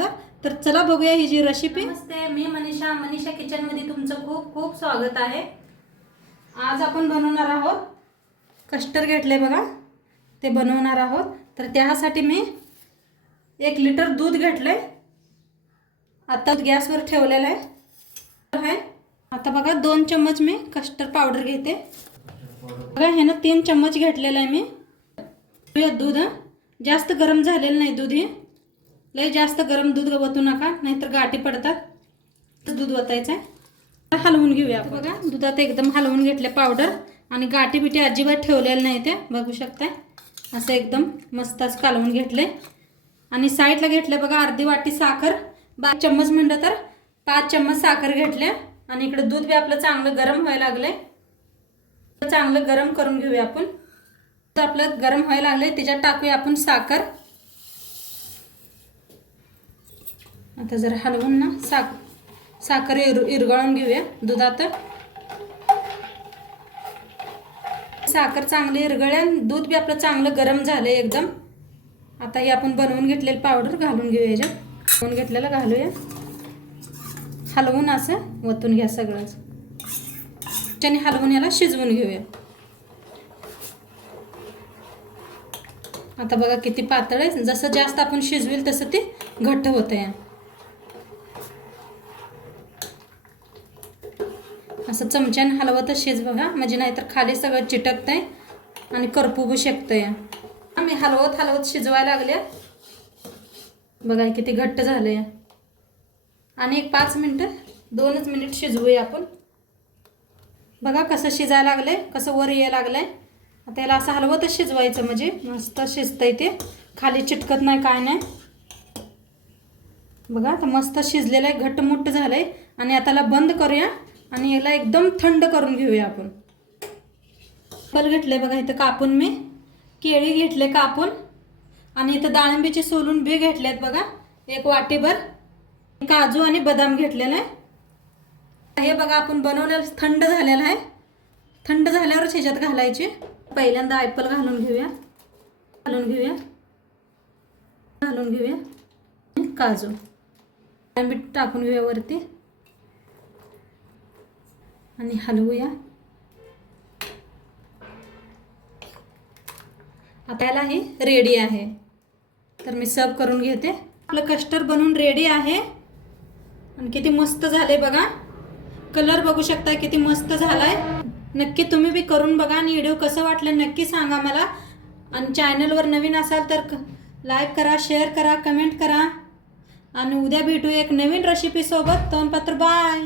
Powder. तर चला बघूया ही जी रेसिपी. नमस्ते, मी मनीषा किचन मध्ये तुमचं खूप खूप स्वागत आहे. आज आपण बनवणार आहोत कस्टर्ड घेतले बघा, ते बनवणार आहोत. तर त्यासाठी मी 1 लिटर दूध घेतले. आता गॅसवर ठेवलेलं आहे. आता बघा 2 चम्मच मी कस्टर्ड पावडर घेते. बघा हे ना 3 चम्मच घेतलेलं आहे मी. दूध जास्त गरम झालेलं नाही, दूध हे लय जास्त गरम दूध ओतू नका, नाहीतर गाठी पडतात. दूध ओतायचं आहे. हलवून घेऊया. बघा दुधात एकदम हलवून घेतले पावडर आणि गाठी बिठी अजिबात ठेवलेलं नाही. ते बघू शकताय असं एकदम मस्त असं कालवून घेतले. आणि साईडला घेतले बघा अर्धी वाटी साखर. 5 चम्मच म्हणलं तर 5 चम्मच साखर घेतले. आणि इकडे दूध बी आपलं चांगलं गरम व्हायला लागले. चांगलं गरम करून घेऊया आपण. तर आपलं गरम व्हायला लागले, त्याच्यात टाकूया आपण साखर. आता जर हलवून ना साखर इरगळून घेऊया दुधात. साखर चांगली इरगळ्या, दूध बी आपलं चांगलं गरम झाले एकदम. आता हे आपण बनवून घेतलेलं पावडर घालून घेऊया. याच्यात बनवून घेतलेलं घालूया. हलवून असं ओतून घ्या सगळंच. त्याने हलवून याला शिजवून घेऊया. आता बघा किती पातळ आहे. जसं जास्त आपण शिजवेल तसं ते घट्ट होतं. असं चमच्याने हलवतच शिज बघा, म्हणजे नाहीतर खाली सगळं चिटकतंय आणि करपू शकतंय. मी हलवत शिजवायला लागले. बघा किती घट्ट झालंय. आणि एक 5 मिनटं 2च मिनिट शिजवूया आपण. बघा कसं शिजायला लागलंय, कसं वर यायला लागलंय. आता याला असं हलवतच शिजवायचं, म्हणजे मस्त शिजतंय ते, खाली चिटकत नाही काय नाही. बघा आता मस्त शिजलेलं आहे, घट्टमुट्ट झालंय. आणि आता याला बंद करूया आणि याला एकदम थंड करून घेऊया आपण. फल घेतले बघा इथं कापून, मी केळी घेतले कापून. आणि इथं डाळिंबीचे सोलून बी घेतलेत बघा 1 वाटीभर. काजू आणि बदाम घेतलेला आहे. हे बघा आपण बनवलेलं थंड झालेलं आहे. थंड झाल्यावरच ह्याच्यात घालायचे. पहिल्यांदा ॲपल घालून घेऊया. काजू डाळिंबी टाकून घेऊया वरती आणि हलवूया. आता याला ही रेडी आहे. तर मी सर्व करून घेते. आपलं कस्टर्ड बनवून रेडी आहे. आणि किती मस्त झाले बघा. कलर बघू शकता किती मस्त झालाय. नक्की तुम्ही बी करून बघा आणि व्हिडिओ कसं वाटलं नक्की सांगा मला. आणि चॅनलवर नवीन असाल तर लाईक करा, शेअर करा, कमेंट करा. आणि उद्या भेटू एक नवीन रेसिपी सोबत. तोंडपत्र बाय.